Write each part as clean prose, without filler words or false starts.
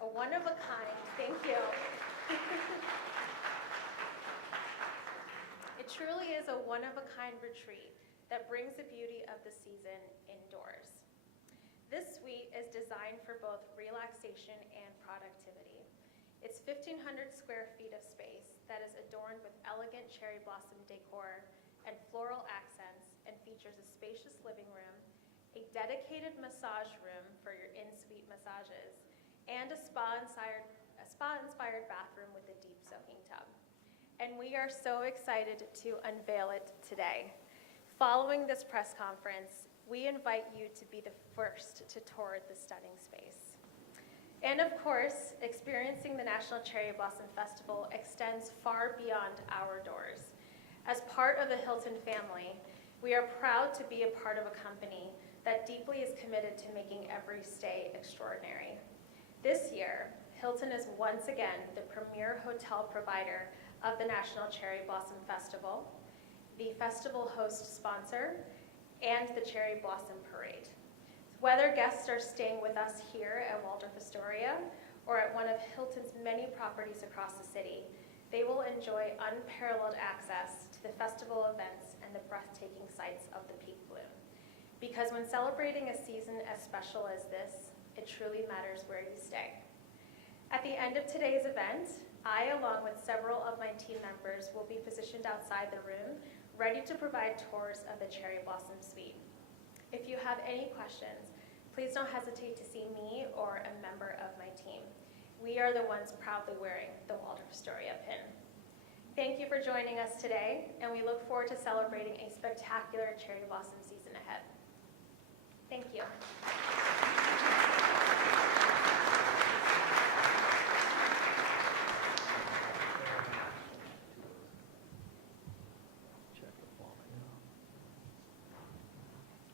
A one of a kind, thank you. It truly is a one of a kind retreat that brings the beauty of the season indoors. This suite is designed for both relaxation and productivity. It's 1,500 square feet of space that is adorned with elegant cherry blossom decor and floral accents and features a spacious living room, a dedicated massage room for your in-suite massages, and a spa-inspired bathroom with a deep soaking tub. And we are so excited to unveil it today. Following this press conference, we invite you to be the first to tour the stunning space. And of course, experiencing the National Cherry Blossom Festival extends far beyond our doors. As part of the Hilton family, we are proud to be a part of a company that deeply is committed to making every stay extraordinary. This year, Hilton is once again the premier hotel provider of the National Cherry Blossom Festival, the festival host sponsor, and the Cherry Blossom Parade. Whether guests are staying with us here at Waldorf Astoria or at one of Hilton's many properties across the city, they will enjoy unparalleled access to the festival events and the breathtaking sights of the Peak Bloom. Because when celebrating a season as special as this, it truly matters where you stay. At the end of today's event, I, along with several of my team members, will be positioned outside the room, ready to provide tours of the Cherry Blossom Suite. If you have any questions, please don't hesitate to see me or a member of my team. We are the ones proudly wearing the Waldorf Astoria pin. Thank you for joining us today, and we look forward to celebrating a spectacular cherry blossom season ahead. Thank you.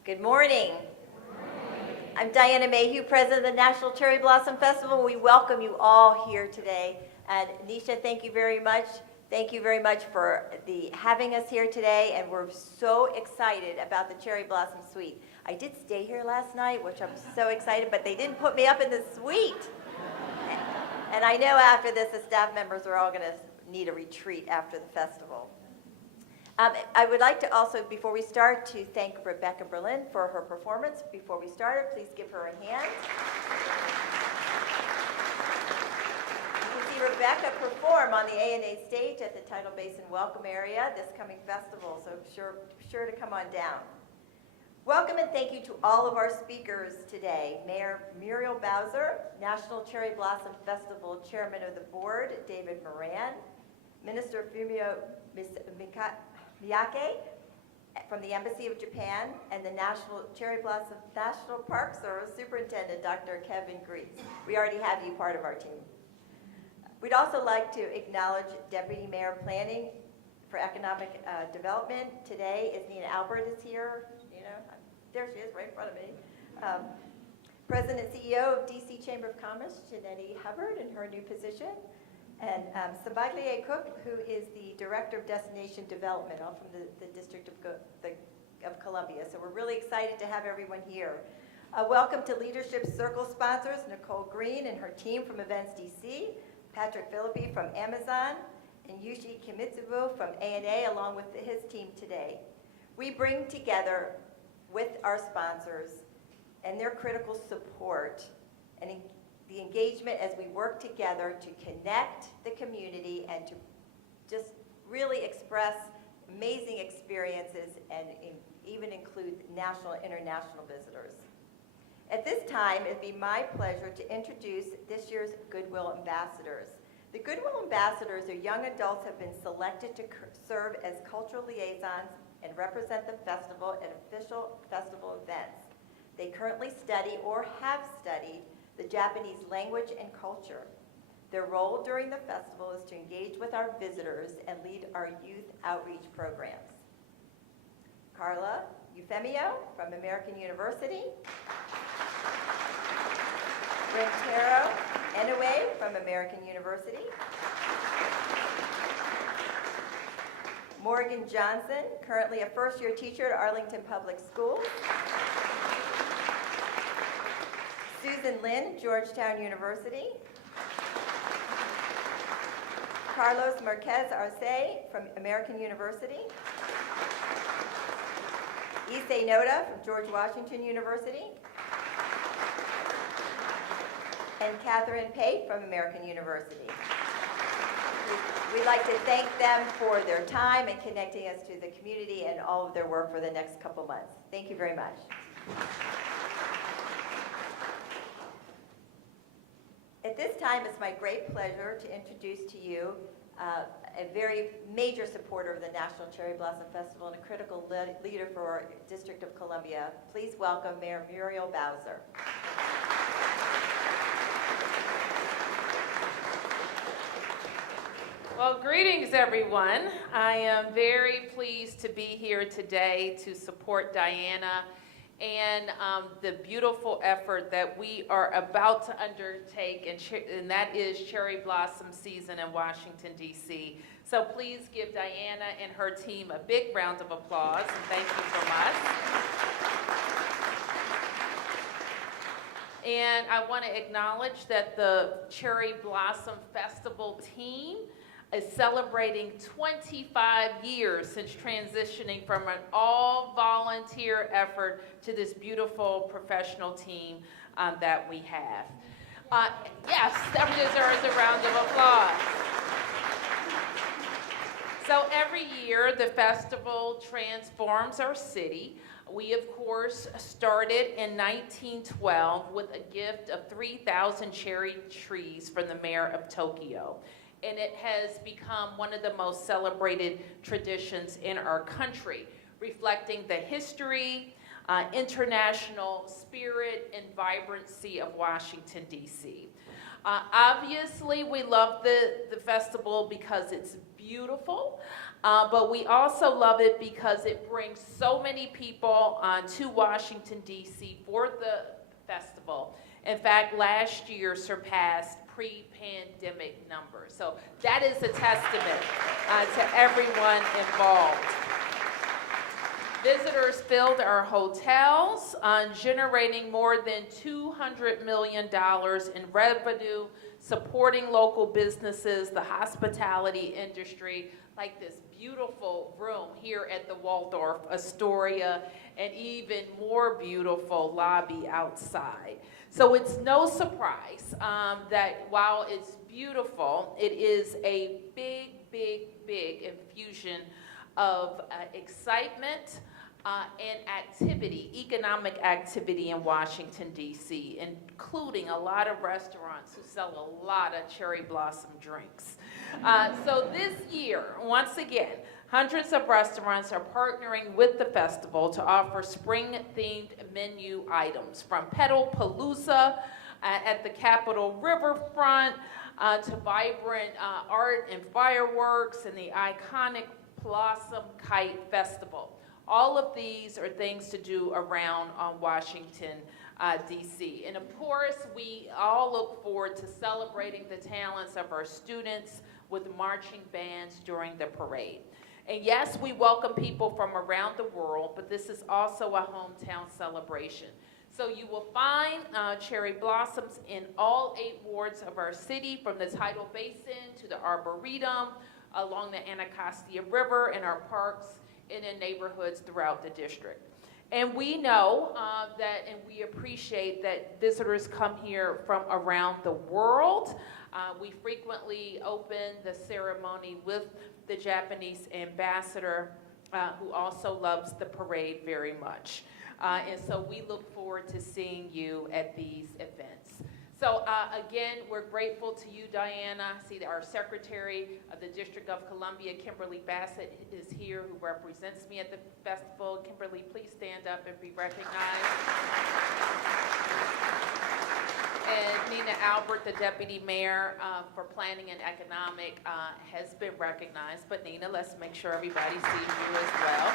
Good morning. I'm Diana Mayhew, President of the National Cherry Blossom Festival. We welcome you all here today. And Nisha, thank you very much. Thank you very much for having us here today, and we're so excited about the Cherry Blossom Suite. I did stay here last night, which I'm so excited, but they didn't put me up in the suite. And I know after this, the staff members are all going to need a retreat after the festival. I would like to also, before we start, to thank Rebecca Berlin for her performance. Before we start, please give her a hand. You can see Rebecca perform on the A&A stage at the Tidal Basin Welcome Area this coming festival, so sure to come on down. Welcome and thank you to all of our speakers today. Mayor Muriel Bowser, National Cherry Blossom Festival Chairman of the Board, David Moran, Minister Fumio Miyake from the Embassy of Japan, and the National Cherry Blossom National Park Service Superintendent, Dr. Kevin Grease. We already have you part of our team. We'd also like to acknowledge Deputy Mayor Planning for Economic Development. Today is Nina Albert is here. There she is, right in front of me. President and CEO of DC Chamber of Commerce, Jeanette Hubbard, in her new position. And Sabaglie Cook, who is the Director of Destination Development, all from the District of Columbia. So we're really excited to have everyone here. Welcome to Leadership Circle sponsors, Nicole Green and her team from Events DC, Patrick Philippi from Amazon, and Yushi Kimitsubu from A&A, along with his team today. We bring together with our sponsors and their critical support and the engagement as we work together to connect the community and to just really express amazing experiences and even include national and international visitors. At this time, it'd be my pleasure to introduce this year's Goodwill Ambassadors. The Goodwill Ambassadors are young adults who have been selected to serve as cultural liaisons and represent the festival at official festival events. They currently study or have studied the Japanese language and culture. Their role during the festival is to engage with our visitors and lead our youth outreach programs. Carla Eufemio from American University. Rentaro Inoue from American University. Morgan Johnson, currently a first-year teacher at Arlington Public Schools. Susan Lin, Georgetown University. Carlos Marquez Arce from American University. Issei Noda from George Washington University. And Catherine Pate from American University. We'd like to thank them for their time and connecting us to the community and all of their work for the next couple months. Thank you very much. At this time, it's my great pleasure to introduce to you a very major supporter of the National Cherry Blossom Festival and a critical leader for our District of Columbia. Please welcome Mayor Muriel Bowser. Well, greetings, everyone. I am very pleased to be here today to support Diana and the beautiful effort that we are about to undertake, and that is cherry blossom season in Washington, D.C. So please give Diana and her team a big round of applause, and thank you so much. And I want to acknowledge that the Cherry Blossom Festival team is celebrating 25 years since transitioning from an all-volunteer effort to this beautiful professional team that we have. Yes, that deserves a round of applause. So every year, the festival transforms our city. We, of course, started in 1912 with a gift of 3,000 cherry trees from the mayor of Tokyo. And it has become one of the most celebrated traditions in our country, reflecting the history, international spirit, and vibrancy of Washington, D.C. Obviously, we love the festival because it's beautiful, but we also love it because it brings so many people to Washington, D.C. for the festival. In fact, last year surpassed pre-pandemic numbers. So that is a testament to everyone involved. Visitors filled our hotels, generating more than $200 million in revenue, supporting local businesses, the hospitality industry, like this beautiful room here at the Waldorf Astoria, and even more beautiful lobby outside. So it's no surprise that while it's beautiful, it is a big, big, big infusion of excitement and activity, economic activity in Washington, D.C., including a lot of restaurants who sell a lot of cherry blossom drinks. So this year, once again, hundreds of restaurants are partnering with the festival to offer spring-themed menu items, from Petal-Palooza at the Capitol Riverfront to vibrant art and fireworks and the iconic Blossom Kite Festival. All of these are things to do around Washington, D.C. And of course, we all look forward to celebrating the talents of our students with marching bands during the parade. And yes, we welcome people from around the world, but this is also a hometown celebration. So you will find cherry blossoms in all 8 wards of our city, from the Tidal Basin to the Arboretum, along the Anacostia River, in our parks, and in neighborhoods throughout the district. And we know and we appreciate that visitors come here from around the world. We frequently open the ceremony with the Japanese ambassador, who also loves the parade very much. And so we look forward to seeing you at these events. So again, we're grateful to you, Diana. I see that our Secretary of the District of Columbia, Kimberly Bassett, is here, who represents me at the festival. Kimberly, please stand up and be recognized. And Nina Albert, the Deputy Mayor for Planning and Economic, has been recognized. But Nina, let's make sure everybody sees you as well.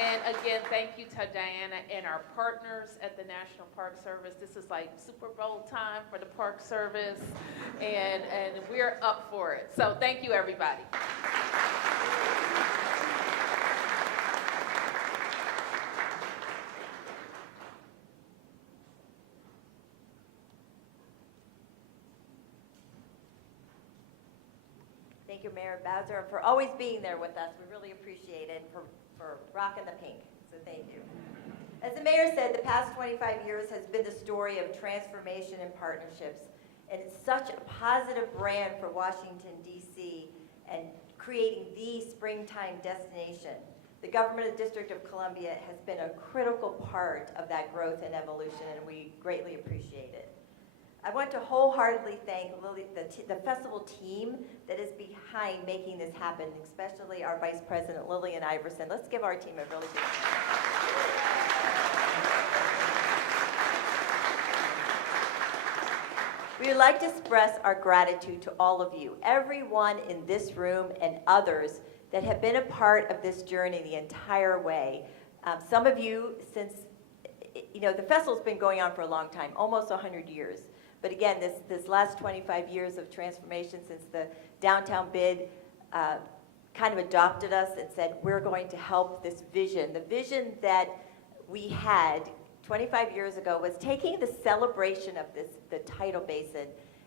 And again, thank you to Diana and our partners at the National Park Service. This is like Super Bowl time for the Park Service, and we're up for it. So thank you, everybody. Thank you, Mayor Bowser, for always being there with us. We really appreciate it, for rocking the pink. So thank you. As the mayor said, the past 25 years has been the story of transformation and partnerships, and it's such a positive brand for Washington, D.C., and creating the springtime destination. The government of the District of Columbia has been a critical part of that growth and evolution, and we greatly appreciate it. I want to wholeheartedly thank Lily, the festival team that is behind making this happen, especially our Vice President Lillian Iverson. Let's give our team a really big hand. We would like to express our gratitude to all of you, everyone in this room and others that have been a part of this journey the entire way. Some of you, since, the festival's been going on for a long time, almost 100 years. But again, this last 25 years of transformation since the downtown bid kind of adopted us and said, we're going to help this vision. The vision that we had 25 years ago was taking the celebration of the Tidal Basin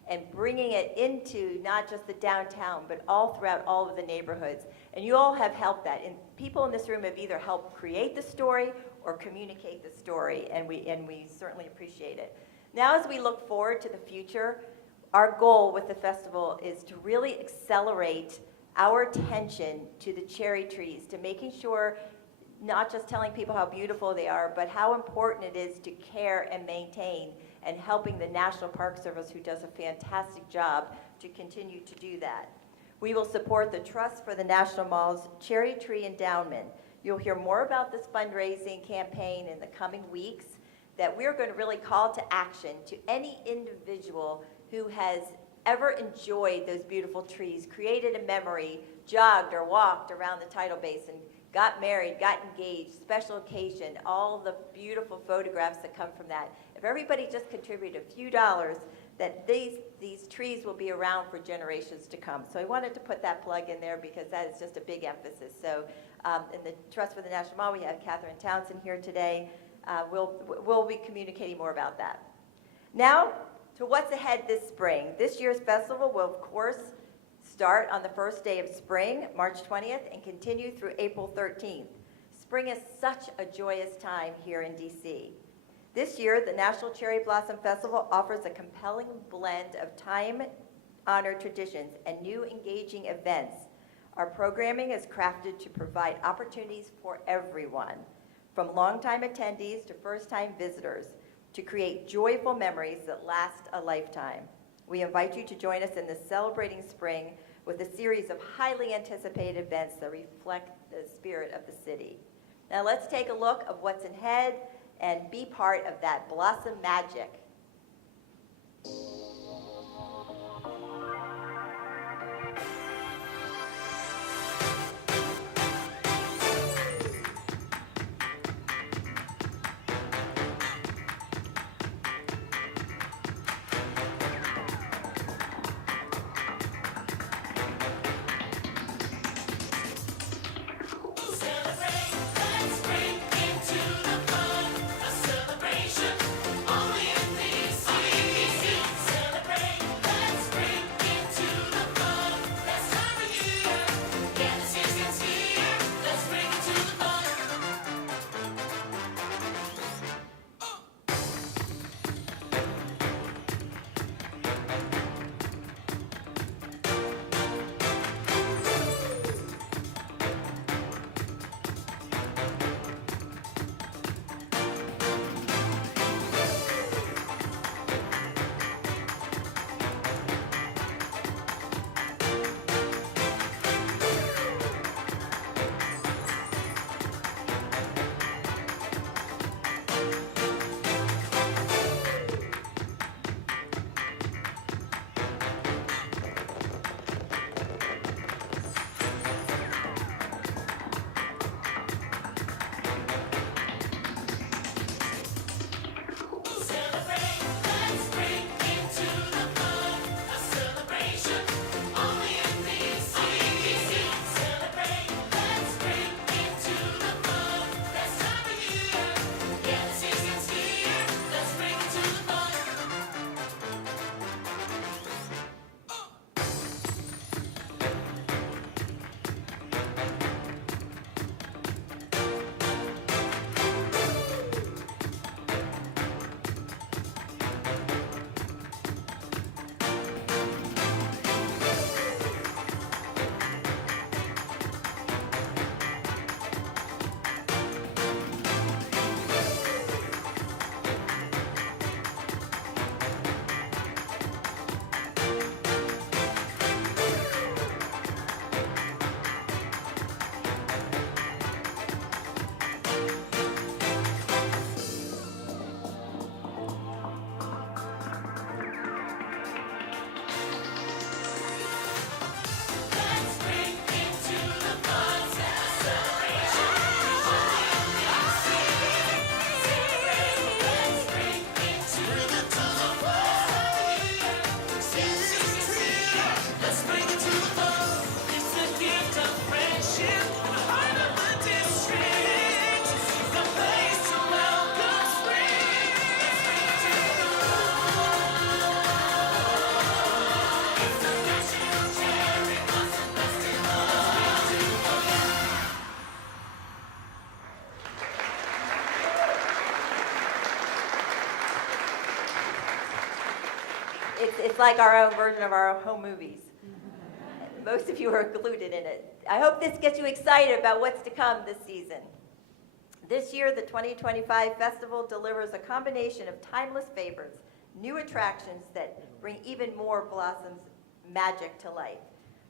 and bringing it into not just the downtown, but all throughout all of the neighborhoods. And you all have helped that. And people in this room have either helped create the story or communicate the story, and we certainly appreciate it. Now, as we look forward to the future, our goal with the festival is to really accelerate our attention to the cherry trees, to making sure not just telling people how beautiful they are, but how important it is to care and maintain, and helping the National Park Service, who does a fantastic job, to continue to do that. We will support the Trust for the National Mall's Cherry Tree Endowment. You'll hear more about this fundraising campaign in the coming weeks, that we're going to really call to action to any individual who has ever enjoyed those beautiful trees, created a memory, jogged or walked around the Tidal Basin, got married, got engaged, special occasion, all the beautiful photographs that come from that. If everybody just contributed a few dollars, that these trees will be around for generations to come. So I wanted to put that plug in there because that is just a big emphasis. So in the Trust for the National Mall, we have Catherine Townsend here today. We'll be communicating more about that. Now, to what's ahead this spring. This year's festival will, of course, start on the first day of spring, March 20th, and continue through April 13th. Spring is such a joyous time here in D.C. This year, the National Cherry Blossom Festival offers a compelling blend of time-honored traditions and new engaging events. Our programming is crafted to provide opportunities for everyone, from longtime attendees to first-time visitors, to create joyful memories that last a lifetime. We invite you to join us in this celebrating spring with a series of highly anticipated events that reflect the spirit of the city. Now let's take a look of what's ahead and be part of that blossom magic. It's like our own version of our home movies. Most of you are included in it. I hope this gets you excited about what's to come this season. This year, the 2025 festival delivers a combination of timeless favorites, new attractions that bring even more Blossom's magic to life.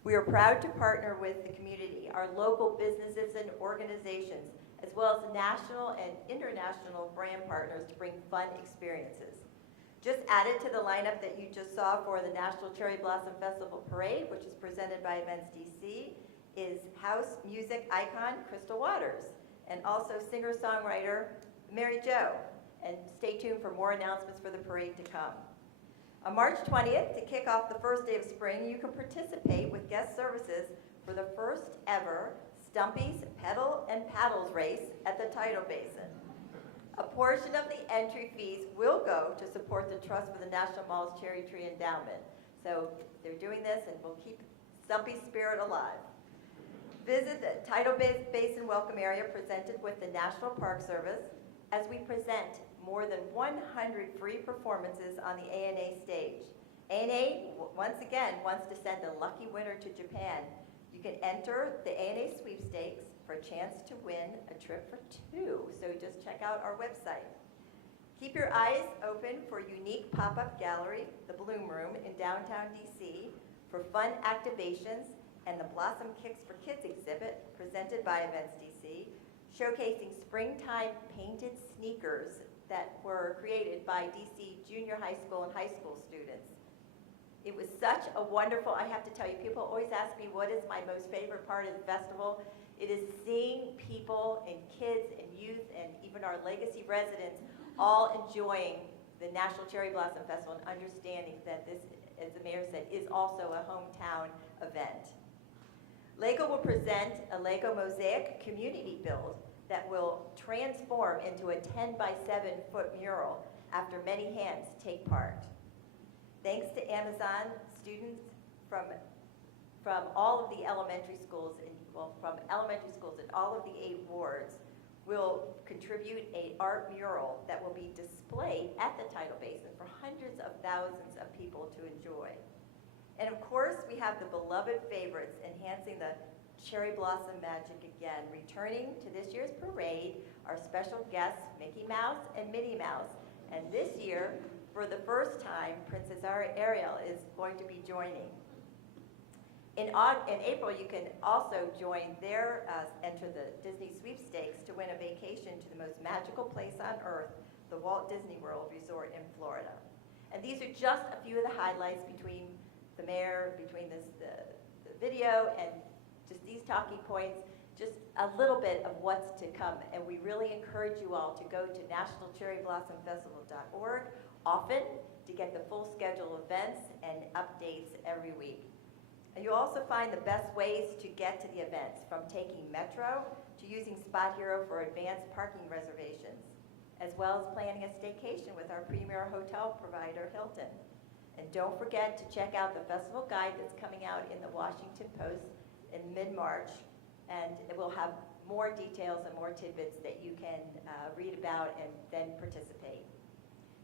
We are proud to partner with the community, our local businesses and organizations, as well as national and international brand partners to bring fun experiences. Just added to the lineup that you just saw for the National Cherry Blossom Festival Parade, which is presented by Events DC, is house music icon Crystal Waters, and also singer-songwriter Mary Jo. And stay tuned for more announcements for the parade to come. On March 20th, to kick off the first day of spring, you can participate with guest services for the first ever Stumpy's Pedal and Paddles race at the Tidal Basin. A portion of the entry fees will go to support the Trust for the National Mall's Cherry Tree Endowment. So they're doing this and we'll keep Stumpy's spirit alive. Visit the Tidal Basin Welcome Area presented with the National Park Service as we present more than 100 free performances on the ANA stage. ANA, once again, wants to send a lucky winner to Japan. You can enter the ANA sweepstakes for a chance to win a trip for two, so just check out our website. Keep your eyes open for unique pop-up gallery, the Bloom Room in downtown DC, for fun activations, and the Blossom Kicks for Kids exhibit presented by Events DC, showcasing springtime painted sneakers that were created by DC junior high school and high school students. It was such a wonderful, I have to tell you, people always ask me what is my most favorite part of the festival. It is seeing people and kids and youth and even our legacy residents all enjoying the National Cherry Blossom Festival and understanding that this, as the mayor said, is also a hometown event. LEGO will present a LEGO Mosaic community build that will transform into a 10 by 7 foot mural after many hands take part. Thanks to Amazon, students from all of the elementary schools, from elementary schools in all of the 8 wards will contribute an art mural that will be displayed at the Tidal Basin for hundreds of thousands of people to enjoy. And of course, we have the beloved favorites enhancing the cherry blossom magic again. Returning to this year's parade are special guests Mickey Mouse and Minnie Mouse. And this year, for the first time, Princess Ariel is going to be joining. In April, you can also join enter the Disney sweepstakes to win a vacation to the most magical place on earth, the Walt Disney World Resort in Florida. And these are just a few of the highlights between the mayor, between the video and just these talking points, just a little bit of what's to come. And we really encourage you all to go to nationalcherryblossom.org often to get the full schedule of events and updates every week. And you'll also find the best ways to get to the events, from taking Metro to using Spot Hero for advanced parking reservations, as well as planning a staycation with our premier hotel provider, Hilton. And don't forget to check out the festival guide that's coming out in the Washington Post in mid-March, and it will have more details and more tidbits that you can read about and then participate.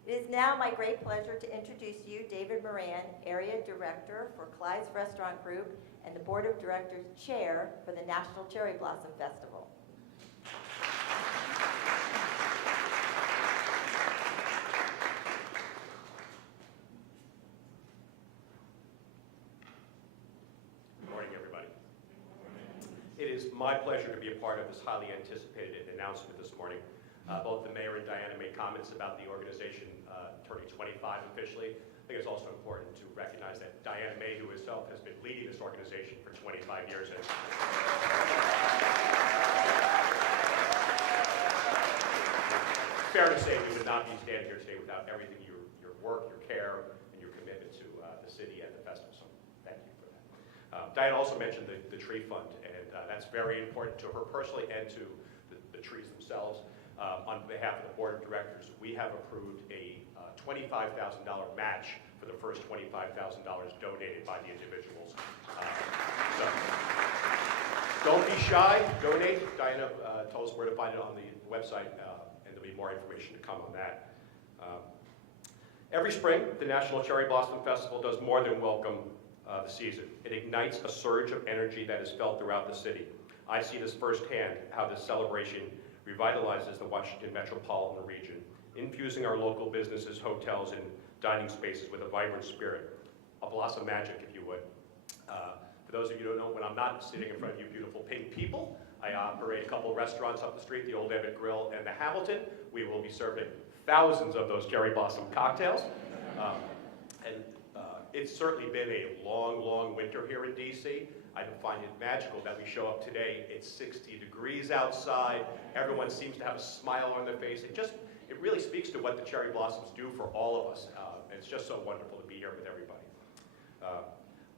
It is now my great pleasure to introduce you David Moran, Area Director for Clyde's Restaurant Group and the Board of Directors Chair for the National Cherry Blossom Festival. Good morning, everybody. It is my pleasure to be a part of this highly anticipated announcement this morning. Both the mayor and Diana made comments about the organization turning 25 officially. I think it's also important to recognize that Diana May, who herself has been leading this organization for 25 years. And fair to say we would not be standing here today without everything, your work, your care, and your commitment to the city and the festival. So thank you for that. Diana also mentioned the tree fund, and that's very important to her personally and to the trees themselves. On behalf of the board of directors, we have approved a $25,000 match for the first $25,000 donated by the individuals. So don't be shy, donate. Diana told us where to find it on the website, and there'll be more information to come on that. Every spring, the National Cherry Blossom Festival does more than welcome the season. It ignites a surge of energy that is felt throughout the city. I see this firsthand, how this celebration revitalizes the Washington metropolitan region, infusing our local businesses, hotels, and dining spaces with a vibrant spirit, a blossom magic, if you would. For those of you who don't know, when I'm not sitting in front of you beautiful pink people, I operate a couple of restaurants up the street, the Old Ebbitt Grill and the Hamilton. We will be serving thousands of those cherry blossom cocktails. It's certainly been a long, long winter here in DC. I find it magical that we show up today. It's 60 degrees outside. Everyone seems to have a smile on their face. It really speaks to what the cherry blossoms do for all of us. It's just so wonderful to be here with everybody.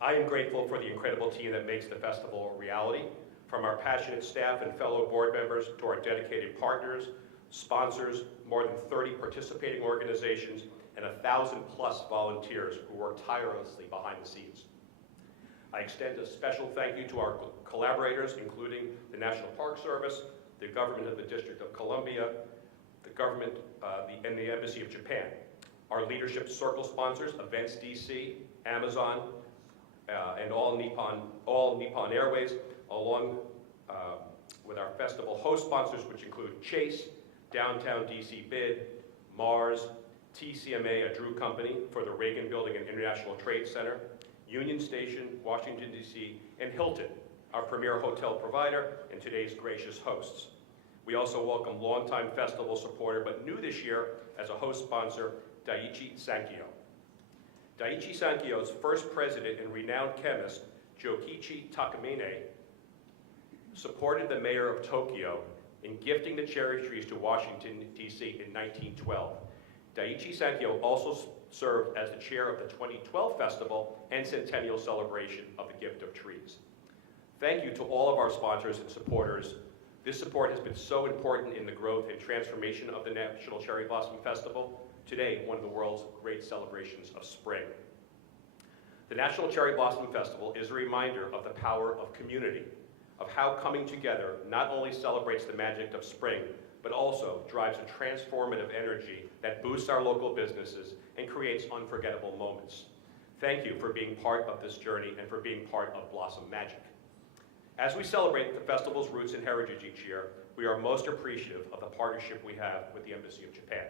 I am grateful for the incredible team that makes the festival a reality. From our passionate staff and fellow board members to our dedicated partners, sponsors, more than 30 participating organizations, and 1,000+ volunteers who work tirelessly behind the scenes. I extend a special thank you to our collaborators, including the National Park Service, the government of the District of Columbia, the government and the Embassy of Japan. Our leadership circle sponsors, Events DC, Amazon, and all Nippon Airways, along with our festival host sponsors, which include Chase, Downtown DC Bid, Mars, TCMA, a Drew company for the Reagan Building and International Trade Center, Union Station, Washington, D.C., and Hilton, our premier hotel provider and today's gracious hosts. We also welcome longtime festival supporter, but new this year as a host sponsor, Daiichi Sankyo. Daiichi Sankyo's first president and renowned chemist, Jokichi Takamine, supported the mayor of Tokyo in gifting the cherry trees to Washington, D.C. in 1912. Daiichi Sankyo also served as the chair of the 2012 festival and centennial celebration of the gift of trees. Thank you to all of our sponsors and supporters. This support has been so important in the growth and transformation of the National Cherry Blossom Festival, today one of the world's great celebrations of spring. The National Cherry Blossom Festival is a reminder of the power of community, of how coming together not only celebrates the magic of spring, but also drives a transformative energy that boosts our local businesses and creates unforgettable moments. Thank you for being part of this journey and for being part of Blossom Magic. As we celebrate the festival's roots and heritage each year, we are most appreciative of the partnership we have with the Embassy of Japan.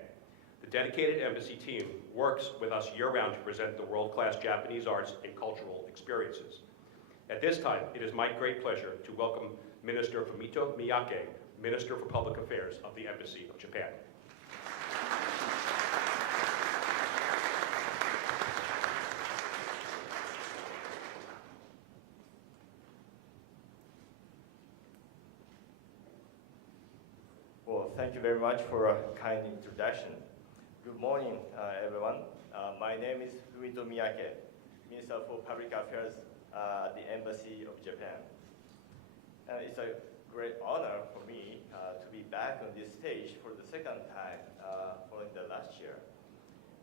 The dedicated embassy team works with us year-round to present the world-class Japanese arts and cultural experiences. At this time, it is my great pleasure to welcome Minister Fumito Miyake, Minister for Public Affairs of the Embassy of Japan. Well, thank you very much for a kind introduction. Good morning, everyone. My name is Fumito Miyake, Minister for Public Affairs at the Embassy of Japan. It's a great honor for me to be back on this stage for the second time following the last year.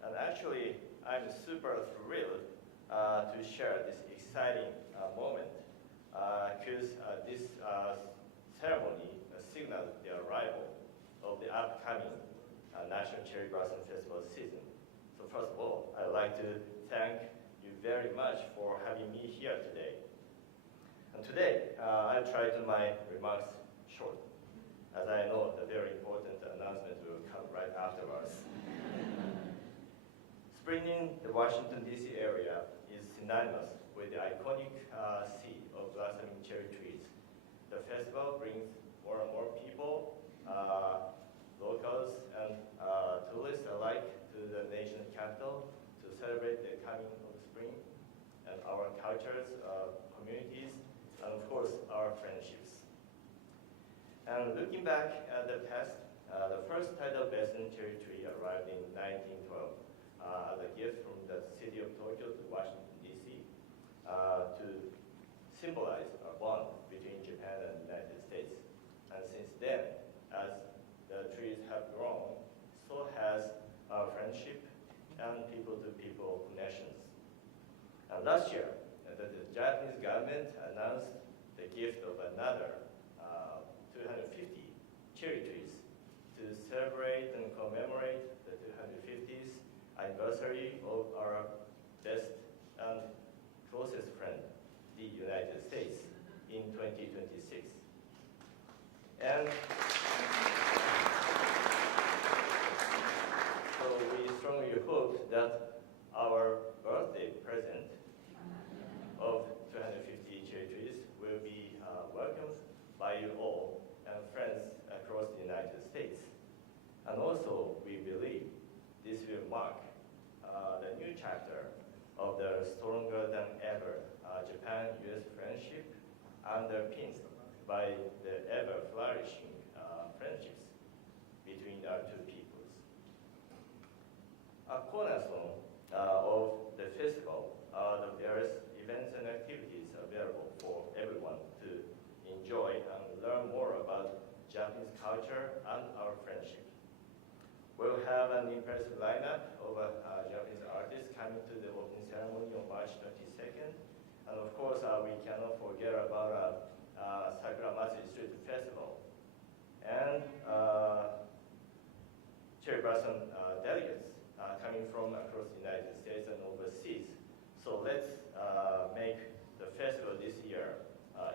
And actually, I'm super thrilled to share this exciting moment because this ceremony signals the arrival of the upcoming National Cherry Blossom Festival season. So first of all, I'd like to thank you very much for having me here today. And today, I'll try to my remarks short, as I know the very important announcement will come right afterwards. Spring in the Washington, D.C. area is synonymous with the iconic sea of blossoming cherry trees. The festival brings more and more people, locals and tourists alike to the nation's capital to celebrate the coming of spring and our cultures, communities, and of course our friendships. And looking back at the past, the first Tidal Basin cherry tree arrived in 1912 as a gift from the city of Tokyo to Washington, D.C. To symbolize a bond between Japan and the United States. And since then, as the trees have grown, so has our friendship and people-to-people connections. And last year, the Japanese government announced the gift of another 250 cherry trees to celebrate and commemorate the 250th anniversary of our best and closest friend, the United States, in 2026. And so we strongly hope that our birthday present of 250 cherry trees will be welcomed by you all and friends across the United States. And also, we believe this will mark the new chapter of the stronger than ever Japan-US friendship, underpinned by the ever-flourishing friendships between our two peoples. A cornerstone of the festival are the various events and activities available for everyone to enjoy and learn more about Japanese culture and our friendship. We'll have an impressive lineup of Japanese artists coming to the opening ceremony on March 22nd. And of course, we cannot forget about Sakura Matsuri Street Festival. And cherry blossom delegates coming from across the United States and overseas. So let's make the festival this year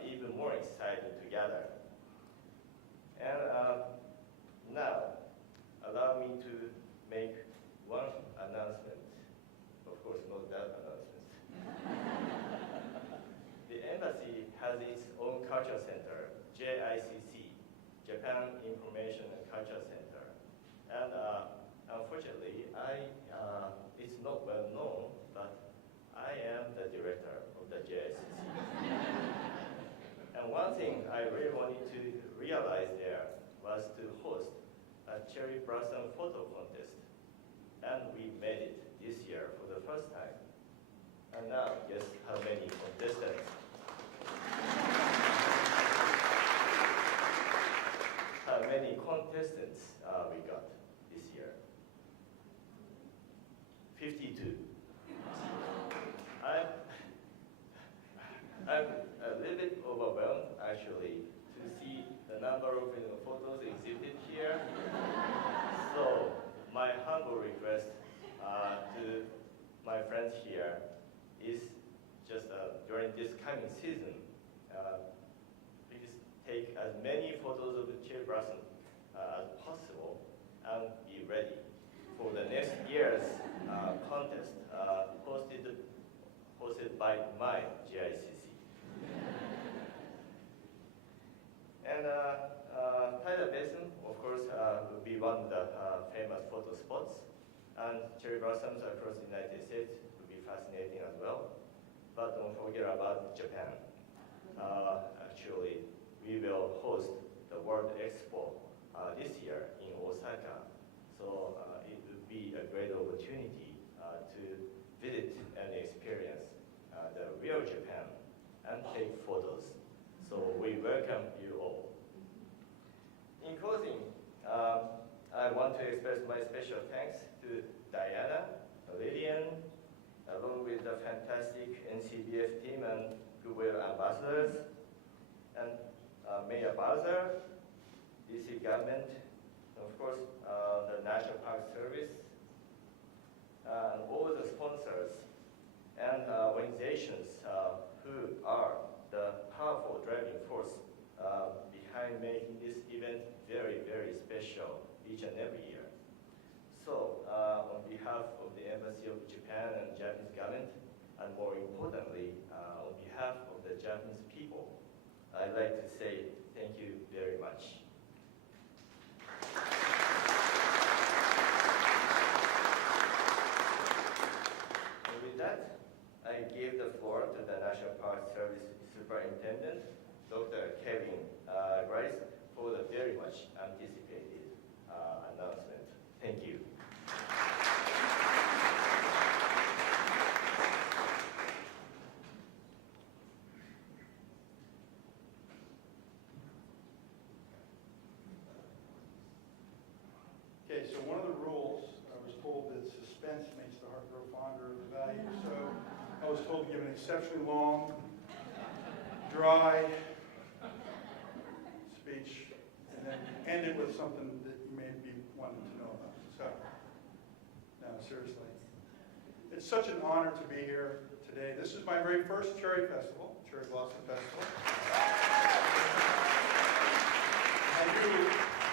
even more exciting together. And now, allow me to make one announcement. Of course, not that announcement. The embassy has its own culture center, JICC, Japan Information and Culture Center. And unfortunately, it's not well known, but I am the director of the JICC. And one thing I really wanted to realize there was to host a cherry blossom photo contest. And we made it this year for the first time. And now, guess how many contestants? How many contestants we got this year? 52. I'm a little bit overwhelmed, actually, to see the number of photos exhibited here. So my humble request to my friends here is just during this coming season, please take as many photos of the cherry blossom as possible and be ready for the next year's contest hosted by my JICC. And Tidal Basin, of course, will be one of the famous photo spots. And cherry blossoms across the United States will be fascinating as well. But don't forget about Japan. Actually, we will host the World Expo this year in Osaka. So it would be a great opportunity to visit and experience the real Japan and take photos. So we welcome you all. In closing, I want to express my special thanks to Diana, Lillian, along with the fantastic NCBF team and Goodwill ambassadors, and Mayor Bowser, DC government, and of course the National Park Service, and all the sponsors and organizations who are the powerful driving force behind making this event very, very special each and every year. So on behalf of the Embassy of Japan and Japanese government, and more importantly, on behalf of the Japanese people, I'd like to say thank you very much. And with that, I give the floor to the National Park Service Superintendent, Dr. Kevin Grice, for the very much anticipated announcement. Thank you. Okay, so one of the rules, I was told that suspense makes the heart grow fonder of the value, so I was told to give an exceptionally long, dry speech, and then end it with something that you may be wanting to know about. So, no, seriously. It's such an honor to be here today. This is my very first Cherry Festival, Cherry Blossom Festival.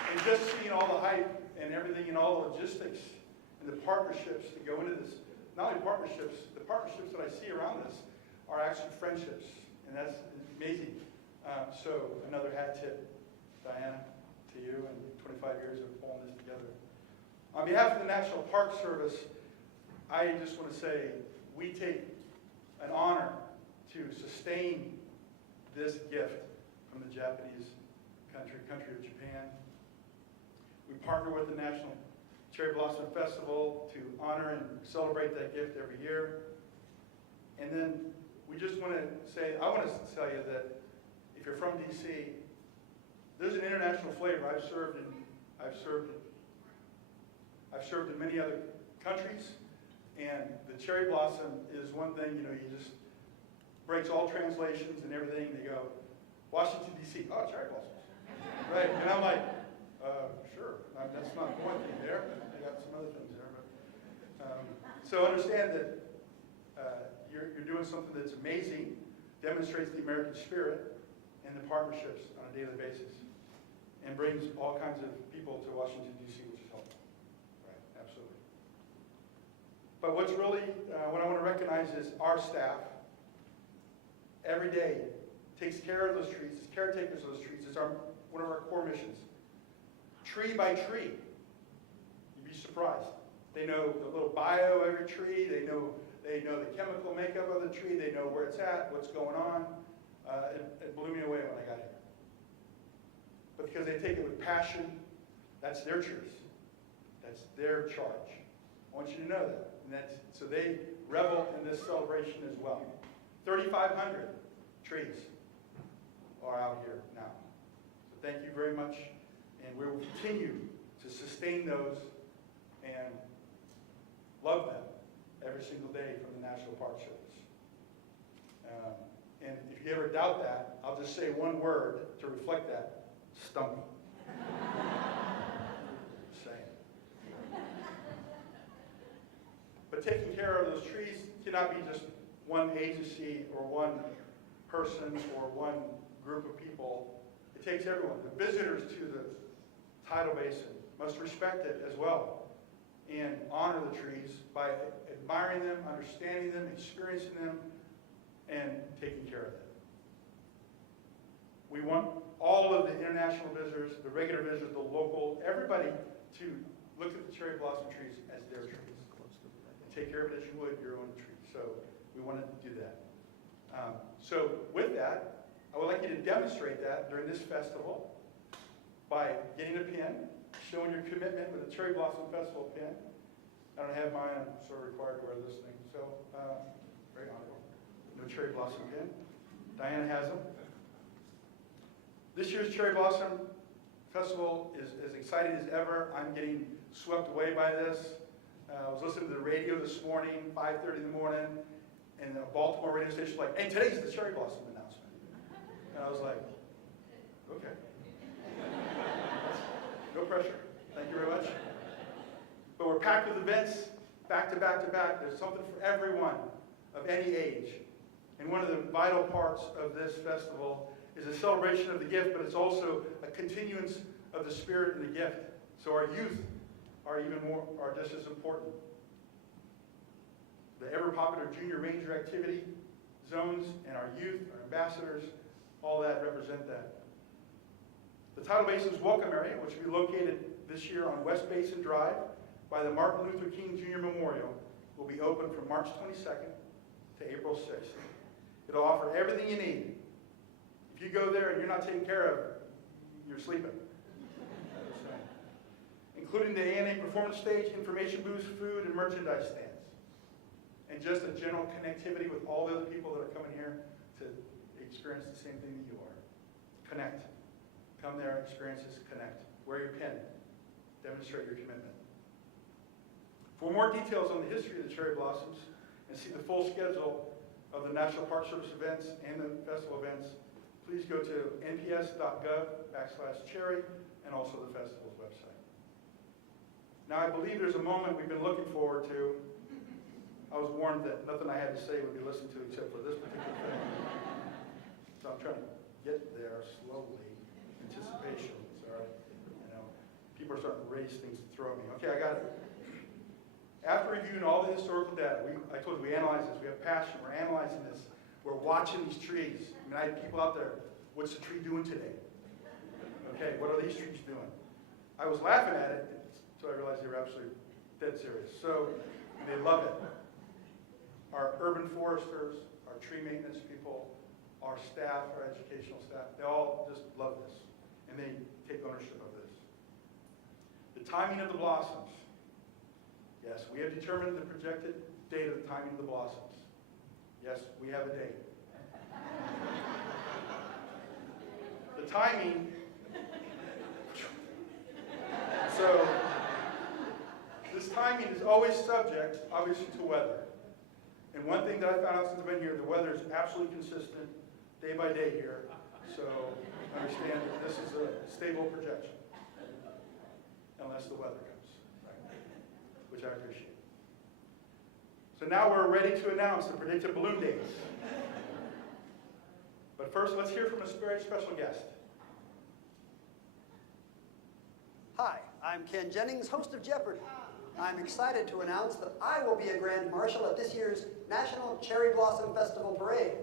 And just seeing all the hype and everything and all the logistics and the partnerships that go into this, not only partnerships, the partnerships that I see around this are actually friendships, and that's amazing. So another hat tip, Diana, to you, and 25 years of pulling this together. On behalf of the National Park Service, I just want to say we take an honor to sustain this gift from the Japanese country of Japan. We partner with the National Cherry Blossom Festival to honor and celebrate that gift every year. And then we just want to say, I want to tell you that if you're from DC, there's an international flavor. I've served in many other countries, and the cherry blossom is one thing, you just breaks all translations and everything. They go, Washington, D.C., oh, cherry blossoms. Right, and I'm like, sure. That's not the one thing there. I got some other things there. But, so understand that you're doing something that's amazing, demonstrates the American spirit and the partnerships on a daily basis, and brings all kinds of people to Washington, D.C., which is helpful. Right, absolutely. But what's really, what I want to recognize is our staff, every day, takes care of those trees, is caretakers of those trees. It's one of our core missions. Tree by tree. You'd be surprised. They know the little bio of every tree. They know the chemical makeup of the tree. They know where it's at, what's going on. It blew me away when I got here. But because they take it with passion, that's their truth. That's their charge. I want you to know that. And so they revel in this celebration as well. 3,500 trees are out here now. So thank you very much. And we will continue to sustain those and love them every single day from the National Park Service. And if you ever doubt that, I'll just say one word to reflect that: stumpy. Just saying. But taking care of those trees cannot be just one agency or one person or one group of people. It takes everyone. The visitors to the Tidal Basin must respect it as well and honor the trees by admiring them, understanding them, experiencing them, and taking care of them. We want all of the international visitors, the regular visitors, the local, everybody to look at the cherry blossom trees as their trees. And take care of it as you would your own tree. So we want to do that. So with that, I would like you to demonstrate that during this festival by getting a pin, showing your commitment with the Cherry Blossom Festival pin. I don't have mine. I'm sort of required to wear this thing. So very honorable. No Cherry Blossom pin. Diana has them. This year's Cherry Blossom Festival is as exciting as ever. I'm getting swept away by this. I was listening to the radio this morning, 5:30 in the morning, and the Baltimore radio station was like, hey, today's the Cherry Blossom announcement. And I was like, okay. No pressure. Thank you very much. But we're packed with events, back to back to back. There's something for everyone of any age. And one of the vital parts of this festival is a celebration of the gift, but it's also a continuance of the spirit and the gift. So our youth are just as important. The ever-popular Junior Ranger activity zones and our youth, our ambassadors, all that represent that. The Tidal Basin's welcome area, which will be located this year on West Basin Drive by the Martin Luther King Jr. Memorial, will be open from March 22nd to April 6th. It'll offer everything you need. If you go there and you're not taken care of, you're sleeping. Including the A&A performance stage, information booths, food, and merchandise stands. And just a general connectivity with all the other people that are coming here to experience the same thing that you are. Connect. Come there, experience this, connect. Wear your pin. Demonstrate your commitment. For more details on the history of the cherry blossoms and see the full schedule of the National Park Service events and the festival events, please go to nps.gov/cherry and also the festival's website. Now, I believe there's a moment we've been looking forward to. I was warned that nothing I had to say would be listened to except for this particular thing. So I'm trying to get there slowly. Anticipation, sorry. You know, people are starting to raise things to throw at me. Okay, I got it. After reviewing all the historical data, I told you we analyze this. We have passion. We're analyzing this. We're watching these trees. I mean, I had people out there. What's the tree doing today? Okay, what are these trees doing? I was laughing at it until I realized they were absolutely dead serious. So they love it. Our urban foresters, our tree maintenance people, our staff, our educational staff, they all just love this. And they take ownership of this. The timing of the blossoms. Yes, we have determined the projected date of the timing of the blossoms. Yes, we have a date. The timing, so this timing is always subject, obviously, to weather. And one thing that I found out since I've been here, the weather is absolutely consistent day by day here. So understand that this is a stable projection, unless the weather comes, which I appreciate. So now we're ready to announce the predicted bloom dates. But first, let's hear from a very special guest. Hi, I'm Ken Jennings, host of Jeopardy! I'm excited to announce that I will be a Grand Marshal at this year's National Cherry Blossom Festival Parade.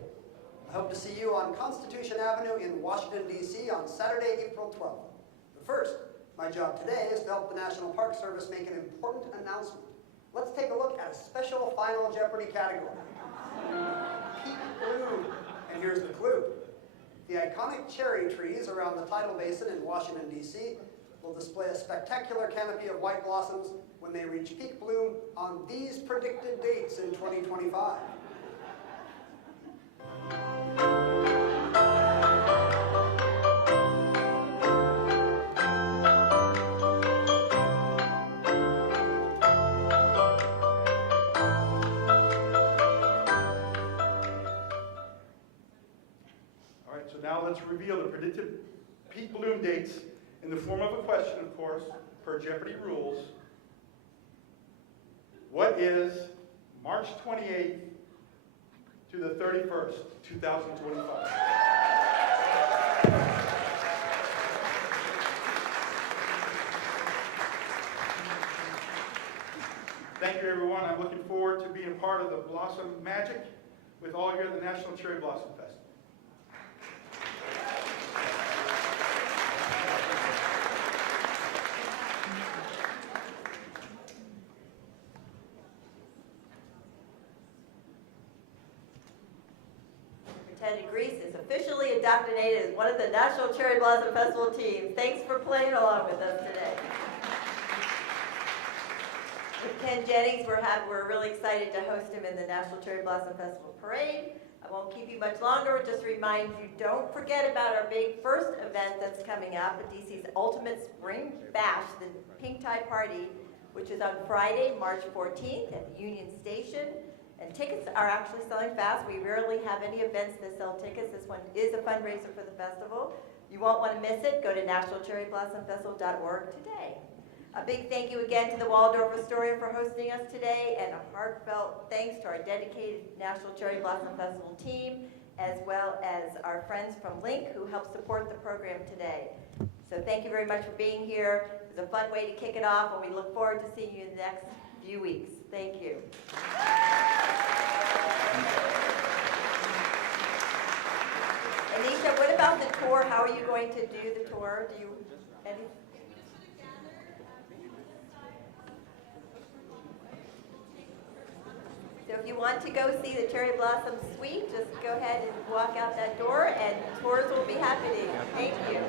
I hope to see you on Constitution Avenue in Washington, D.C. on Saturday, April 12th. But first, my job today is to help the National Park Service make an important announcement. Let's take a look at a special Final Jeopardy category. Peak bloom. And here's the clue. The iconic cherry trees around the Tidal Basin in Washington, D.C. will display a spectacular canopy of white blossoms when they reach peak bloom on these predicted dates in 2025. All right, so now let's reveal the predicted peak bloom dates in the form of a question, of course, per Jeopardy rules. What is March 28th to the 31st, 2025? Thank you, everyone. I'm looking forward to being part of the Blossom Magic with all here at the National Cherry Blossom Festival. Superintendent Grease is officially indoctrinated as one of the National Cherry Blossom Festival teams. Thanks for playing along with us today. With Ken Jennings, we're really excited to host him in the National Cherry Blossom Festival Parade. I won't keep you much longer. Just remind you, don't forget about our big first event that's coming up at DC's Ultimate Spring Bash, the Pink Tie Party, which is on Friday, March 14th at Union Station. And tickets are actually selling fast. We rarely have any events that sell tickets. This one is a fundraiser for the festival. You won't want to miss it. Go to nationalcherryblossom.org today. A big thank you again to the Waldorf Astoria for hosting us today, and a heartfelt thanks to our dedicated National Cherry Blossom Festival team, as well as our friends from Link who helped support the program today. So thank you very much for being here. It was a fun way to kick it off, and we look forward to seeing you in the next few weeks. Thank you. Anisha, what about the tour? How are you going to do the tour? Do you any? So if you want to go see the Cherry Blossom Suite, just go ahead and walk out that door, and tours will be happening. Thank you.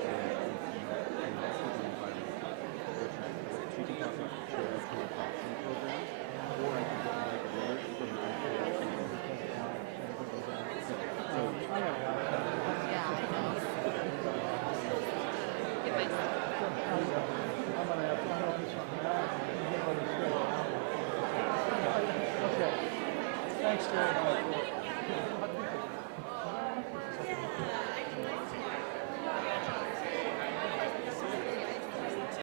Thanks, Jerry.